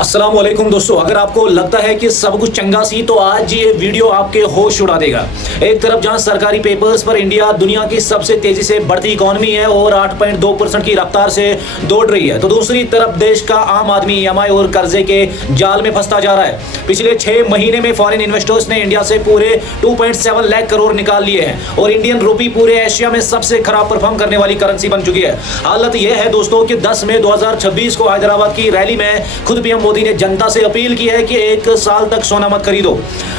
अस्सलाम वालेकुम दोस्तों, अगर आपको लगता है कि सब कुछ चंगा सी तो आज ये वीडियो आपके होश उड़ा देगा। एक तरफ जहां सरकारी पेपर्स पर इंडिया दुनिया की सबसे तेजी से बढ़ती इकोनॉमी है और 8.2% की रफ्तार से दौड़ रही है, तो दूसरी तरफ देश का आम आदमी ईएमआई और कर्जे के जाल में फंसता जा रहा है। पिछले 6 महीने में फॉरेन इन्वेस्टर्स ने इंडिया से पूरे 2.7 लाख करोड़ निकाल लिए हैं और इंडियन रूपी पूरे एशिया में सबसे खराब परफॉर्म करने वाली करेंसी बन चुकी है। हालत यह है दोस्तों कि 10 मई 2026 को हैदराबाद की रैली में खुद पीएम मोदी ने जनता से अपील की है कि 1 साल तक सोना मत खरीदो,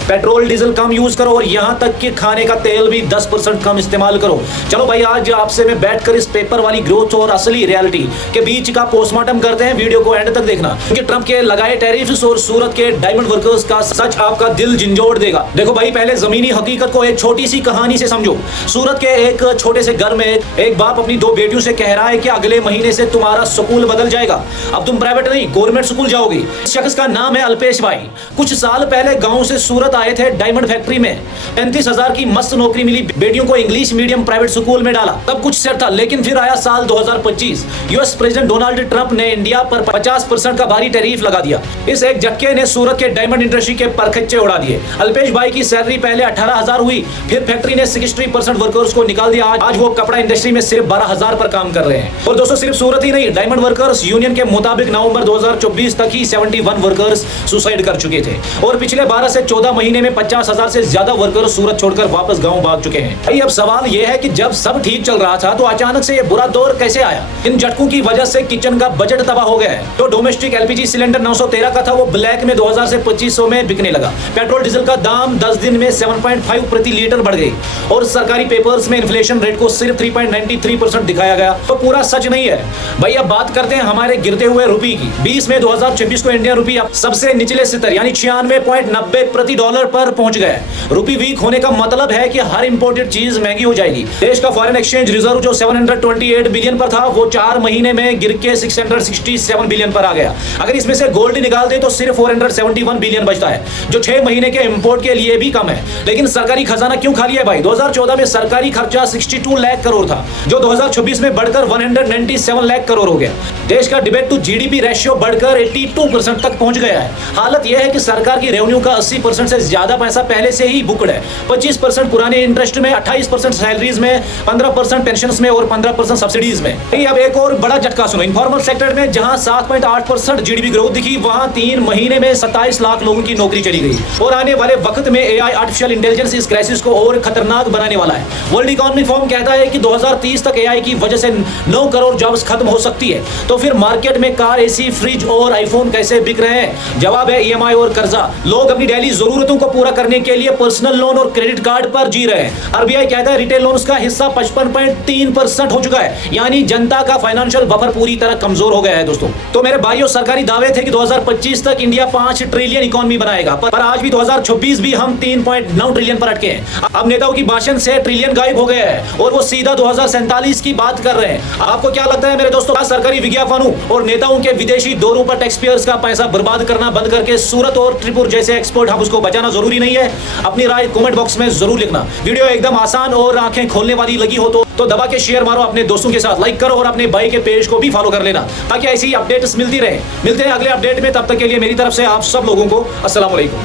पेट्रोल डीजल कम यूज करो और यहां तक कि खाने का तेल भी 10% कम इस्तेमाल करो। चलो भाई, आज आपसे मैं बैठकर इस पेपर वाली ग्रोथ और असली रियलिटी के बीच का पोस्टमार्टम करते हैं। वीडियो को एंड तक देखना, क्योंकि ट्रंप के लगाए टैरिफ्स और सूरत के डायमंड वर्कर्स का सच आपका दिल झंझोड़ देगा। देखो भाई, पहले जमीनी हकीकत को एक छोटी सी कहानी से समझो। सूरत के एक छोटे से घर में एक बाप अपनी 2 बेटियों से कह रहा है कि अगले महीने से तुम्हारा स्कूल बदल जाएगा, अब तुम प्राइवेट नहीं गवर्नमेंट स्कूल जाओगी। शख्स का नाम है अल्पेश भाई। कुछ साल पहले गांव से सूरत आए थे। डायमंड फैक्ट्री में 35,000 की मस्त नौकरी मिली। बेटियों को इंग्लिश मीडियम प्राइवेट स्कूल में डाला, तब कुछ सेट था। लेकिन फिर आया साल 2025। यूएस प्रेसिडेंट डोनाल्ड ट्रंप ने इंडिया पर 50% का भारी टैरिफ लगा दिया। इस एक झटके ने सूरत के डायमंड इंडस्ट्री के परखच्चे उड़ा दिए। अल्पेश भाई की सैलरी पहले 18,000 हुई, फिर फैक्ट्री ने 60% वर्कर्स को निकाल दिया। आज वो कपड़ा इंडस्ट्री में सिर्फ 12,000 पर काम कर रहे हैं। और दोस्तों, सिर्फ सूरत ही नहीं, डायमंड वर्कर्स यूनियन के मुताबिक नवंबर 2024 तक ही 71 वर्कर्स सुसाइड कर चुके थे और पिछले 12 से 14 महीने में 50,000 से ज्यादा वर्कर्स सूरत छोड़कर वापस गांव भाग चुके हैं। भाई, अब सवाल यह है कि जब सब ठीक चल रहा था तो अचानक से ये बुरा दौर कैसे आया? इन झटकों की वजह से किचन का बजट तबाह हो गया है। तो डोमेस्टिक एलपीजी सिलेंडर 913 का था, वो ब्लैक में 2000 से 2500 में बिकने लगा। पेट्रोल डीजल का दाम 10 दिन में 7.5 प्रति लीटर बढ़ गई और सरकारी पेपर्स में इन्फ्लेशन रेट को सिर्फ 3.93% दिखाया गया। तो पूरा सच नहीं है भाई। अब बात करते हैं हमारे गिरते हुए रुपये की। 20 मई 2026 को इंडियन रुपया सबसे निचले स्तर यानी 96.90 प्रति डॉलर पर पहुंच गया है। रुपये वीक होने का मतलब है कि हर इंपोर्टेड चीज महंगी हो जाएगी। देश का फॉरेन एक्सचेंज रिजर्व जो 728 बिलियन पर था, वो 4 महीने में गिर के 667 बिलियन पर आ गया। अगर इसमें से गोल्ड निकाल दे तो सिर्फ 471 बिलियन बचता है, जो 6 महीने के इंपोर्ट के लिए भी कम है। लेकिन सरकारी खजाना क्यों खाली है भाई? 2014 में सरकारी खर्चा 62 लाख करोड़ था, जो 2026 में बढ़कर 197 लाख करोड़ हो गया। देश का डिबेट टू जीडीपी रेशियो बढ़कर 82% तक पहुंच गया है। हालत यह है कि सरकार की रेवेन्यू का 80% से ज्यादा पैसा पहले से ही बुक्ड है। 25% पुराने इंटरेस्ट में, 28% सैलरीज में, 15% पेंशन में और 15% सब्सिडीज में। अब एक और बड़ा झटका सुनो। इनफॉर्मल सेक्टर में जहां 7.8% जीडीपी ग्रोथ दिखी, वहां 3 महीने में 27 लाख लोगों की नौकरी चली गई। और आने वाले वक्त में एआई आर्टिफिशियल इंटेलिजेंस इस क्राइसिस को और खतरनाक बनाने वाला है। वर्ल्ड इकोनॉमिक फोरम कहता है कि 2030 तक एआई की वजह से 9 करोड़ जॉब्स खत्म हो सकती है। तो फिर मार्केट में कार, एसी, फ्रिज और आईफोन कैसे बिक रहे हैं? जवाब है ईएमआई और कर्जा। लोग अपनी डेली जरूरतों को पूरा करने के लिए पर्सनल लोन और क्रेडिट कार्ड पर जी रहे हैं। आरबीआई कहता है रिटेल लोन्स का हिस्सा 55.3% हो चुका है, यानी जनता का फाइनेंशियल बफर पूरी तरह कमजोर हो गया है दोस्तों। तो मेरे भाइयों, सरकारी दावे थे कि 2025 तक इंडिया 5 ट्रिलियन इकोनॉमी बनाएगा, पर आज भी 2026 भी हम 3.9 ट्रिलियन पर अटके हैं। अब नेताओं की भाषण से ट्रिलियन गायब हो गया है और वो सीधा 2047 की बात कर रहे हैं। आपको क्या लगता है मेरे दोस्तों? सरकारी विज्ञापनों और नेताओं के विदेशी दौरों पर टैक्स पेयर्स का पैसा बर्बाद करना बंद करके सूरत और त्रिपुर जैसे एक्सपोर्ट हब उसको बचाना जरूरी नहीं है? अपनी राय कमेंट बॉक्स में जरूर लिखना। वीडियो एकदम आसान और आंखें खोलने वाली लगी हो तो दबा के शेयर मारो, अपने दोस्तों के साथ लाइक करो और अपने भाई के पेज को भी फॉलो कर लेना, ताकि ऐसी अपडेट्स मिलती रहे। मिलते हैं अगले अपडेट में, तब तक के लिए मेरी तरफ से आप सब लोगों को अस्सलाम वालेकुम।